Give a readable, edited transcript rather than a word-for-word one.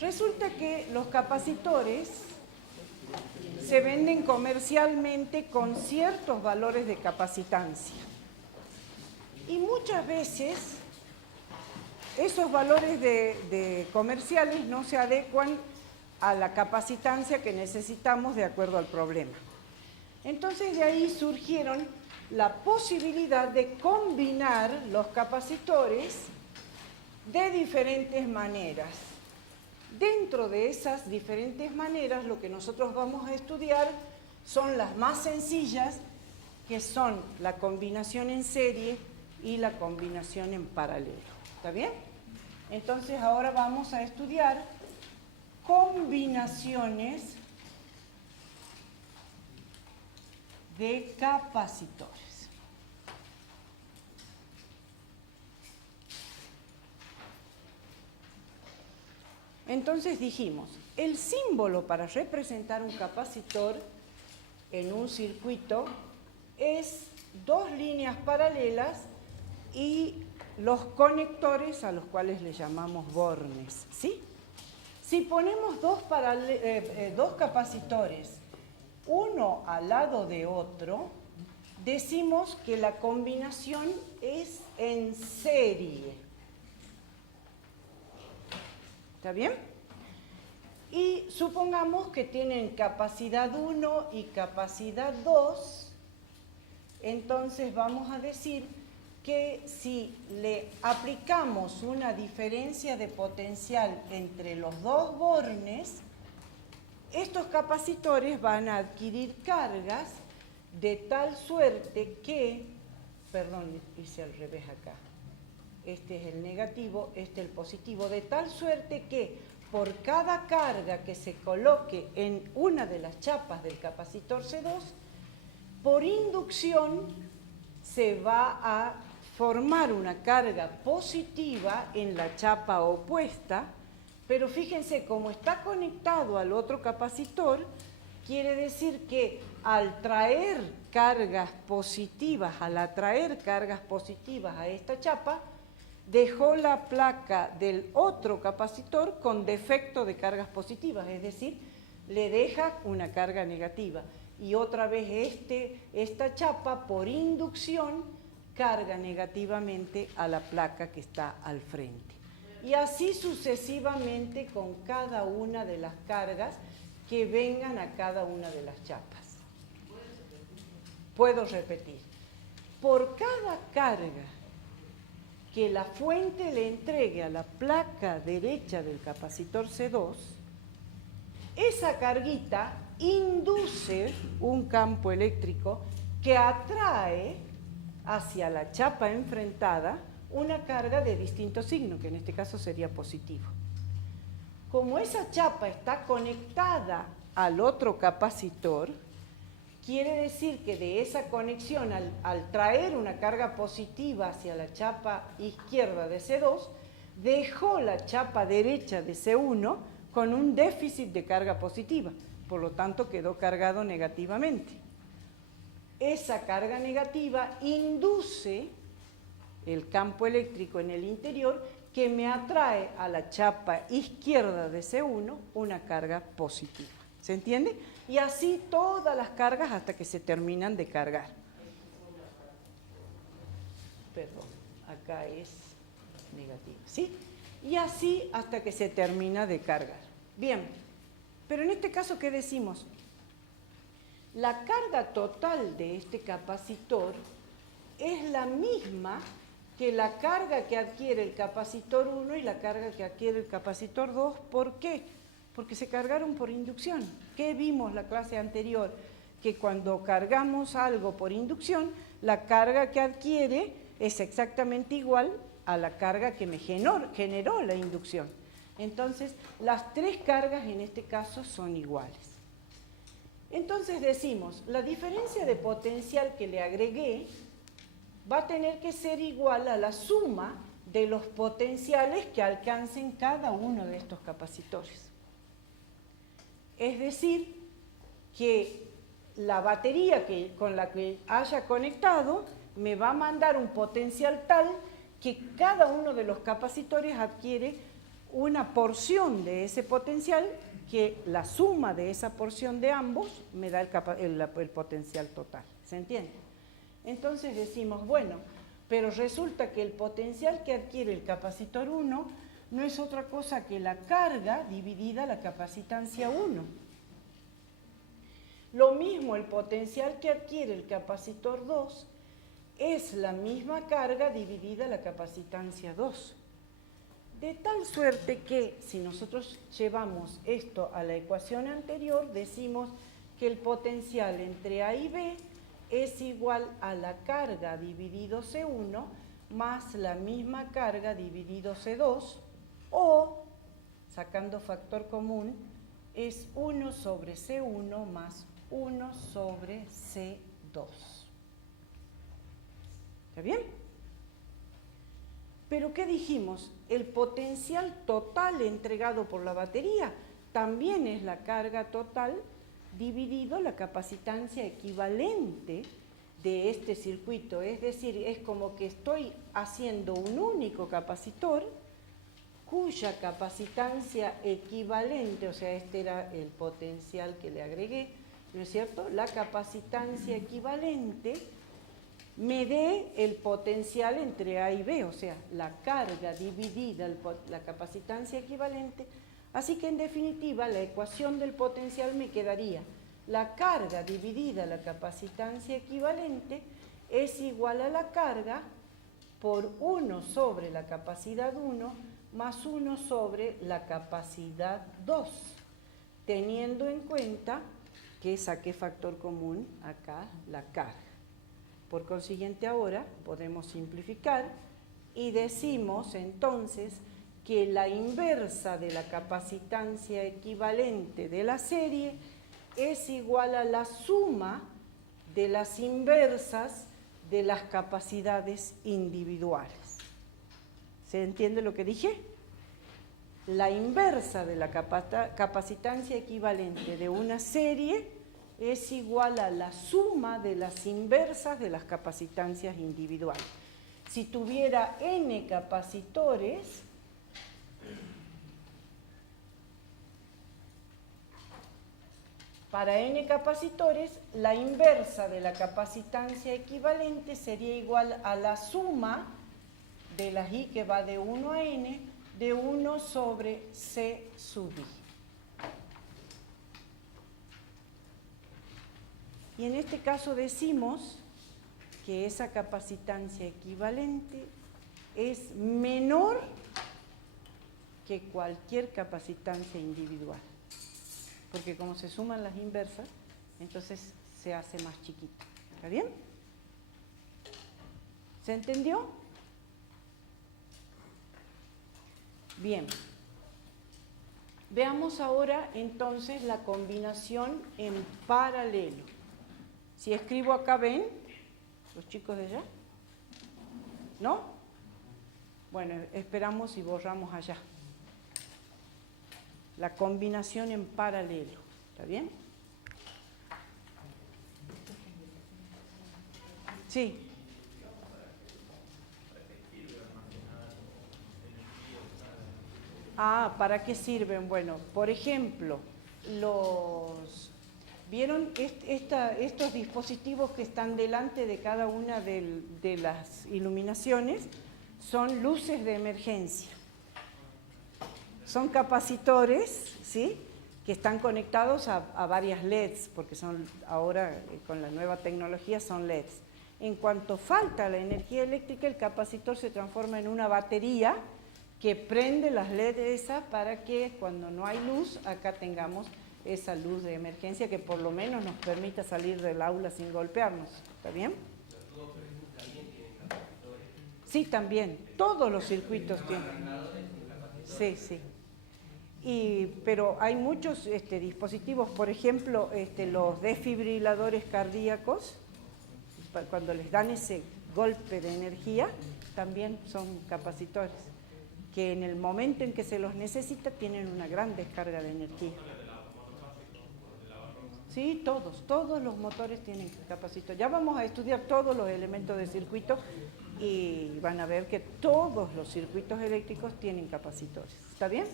resulta que los capacitores se venden comercialmente con ciertos valores de capacitancia. Y muchas veces esos valores de comerciales no se adecuan a la capacitancia que necesitamos de acuerdo al problema. Entonces de ahí surgieron la posibilidad de combinar los capacitores de diferentes maneras. Dentro de esas diferentes maneras, lo que nosotros vamos a estudiar son las más sencillas, que son la combinación en serie y la combinación en paralelo. ¿Está bien? Entonces ahora vamos a estudiar combinaciones de capacitores. Entonces dijimos, el símbolo para representar un capacitor en un circuito es dos líneas paralelas y los conectores a los cuales le llamamos bornes, ¿sí? Si ponemos dos capacitores, uno al lado de otro, decimos que la combinación es en serie. ¿Está bien? Y supongamos que tienen capacidad 1 y capacidad 2, entonces vamos a decir que si le aplicamos una diferencia de potencial entre los dos bornes, estos capacitores van a adquirir cargas de tal suerte que, perdón, hice al revés acá, este es el negativo, este el positivo, de tal suerte que por cada carga que se coloque en una de las chapas del capacitor C2, por inducción se va a formar una carga positiva en la chapa opuesta, pero fíjense, como está conectado al otro capacitor, quiere decir que al traer cargas positivas, a esta chapa, dejó la placa del otro capacitor con defecto de cargas positivas, es decir, le deja una carga negativa. Y otra vez esta chapa, por inducción, carga negativamente a la placa que está al frente. Y así sucesivamente con cada una de las cargas que vengan a cada una de las chapas. Puedo repetir. Por cada carga que la fuente le entregue a la placa derecha del capacitor C2, esa carguita induce un campo eléctrico que atrae hacia la chapa enfrentada una carga de distinto signo, que en este caso sería positivo. Como esa chapa está conectada al otro capacitor, quiere decir que de esa conexión, al traer una carga positiva hacia la chapa izquierda de C2, dejó la chapa derecha de C1 con un déficit de carga positiva, por lo tanto quedó cargado negativamente. Esa carga negativa induce el campo eléctrico en el interior que me atrae a la chapa izquierda de C1 una carga positiva. ¿Se entiende? Y así todas las cargas hasta que se terminan de cargar. Perdón, acá es negativo, ¿sí? Y así hasta que se termina de cargar. Bien, pero en este caso, ¿qué decimos? La carga total de este capacitor es la misma que la carga que adquiere el capacitor 1 y la carga que adquiere el capacitor 2. ¿Por qué? Porque se cargaron por inducción. ¿Qué vimos la clase anterior? Que cuando cargamos algo por inducción, la carga que adquiere es exactamente igual a la carga que me generó la inducción. Entonces, las tres cargas en este caso son iguales. Entonces decimos, la diferencia de potencial que le agregué va a tener que ser igual a la suma de los potenciales que alcancen cada uno de estos capacitores. Es decir, que la batería con la que haya conectado me va a mandar un potencial tal que cada uno de los capacitores adquiere una porción de ese potencial que la suma de esa porción de ambos me da el potencial total. ¿Se entiende? Entonces decimos, bueno, pero resulta que el potencial que adquiere el capacitor 1 no es otra cosa que la carga dividida la capacitancia 1. Lo mismo el potencial que adquiere el capacitor 2 es la misma carga dividida la capacitancia 2. De tal suerte que si nosotros llevamos esto a la ecuación anterior, decimos que el potencial entre A y B es igual a la carga dividido C1 más la misma carga dividido C2, o, sacando factor común, es 1 sobre C1 más 1 sobre C2. ¿Está bien? Pero ¿qué dijimos? El potencial total entregado por la batería también es la carga total dividido la capacitancia equivalente de este circuito. Es decir, es como que estoy haciendo un único capacitor cuya capacitancia equivalente, o sea, este era el potencial que le agregué, ¿no es cierto? La capacitancia equivalente me dé el potencial entre A y B, o sea, la carga dividida la capacitancia equivalente. Así que en definitiva la ecuación del potencial me quedaría: la carga dividida la capacitancia equivalente es igual a la carga por 1 sobre la capacidad 1 más 1 sobre la capacidad 2, teniendo en cuenta que saqué factor común acá, la carga. Por consiguiente, ahora podemos simplificar y decimos entonces que la inversa de la capacitancia equivalente de la serie es igual a la suma de las inversas de las capacidades individuales. ¿Se entiende lo que dije? La inversa de la capacitancia equivalente de una serie es igual a la suma de las inversas de las capacitancias individuales. Si tuviera n capacitores, para n capacitores, la inversa de la capacitancia equivalente sería igual a la suma de las i que va de 1 a n, de 1 sobre c sub i. Y en este caso decimos que esa capacitancia equivalente es menor que cualquier capacitancia individual. Porque como se suman las inversas, entonces se hace más chiquita. ¿Está bien? ¿Se entendió? Bien. Veamos ahora entonces la combinación en paralelo. Si escribo acá, ¿ven? ¿Los chicos de allá? ¿No? Bueno, esperamos y borramos allá. La combinación en paralelo. ¿Está bien? Sí. ¿Para qué sirven? Bueno, por ejemplo, ¿vieron estos dispositivos que están delante de cada una de las iluminaciones? Son luces de emergencia. Son capacitores, ¿sí?, que están conectados a varias LEDs, porque son ahora con la nueva tecnología son LEDs. En cuanto falta la energía eléctrica, el capacitor se transforma en una batería que prende las LEDs esas para que cuando no hay luz, acá tengamos esa luz de emergencia que por lo menos nos permita salir del aula sin golpearnos. ¿Está bien? Sí, también. Todos los circuitos tienen. Sí, sí. Pero hay muchos dispositivos, por ejemplo, los desfibriladores cardíacos, cuando les dan ese golpe de energía, también son capacitores, que en el momento en que se los necesita tienen una gran descarga de energía. Sí, todos los motores tienen capacitor. Ya vamos a estudiar todos los elementos de circuito, y van a ver que todos los circuitos eléctricos tienen capacitores. ¿Está bien?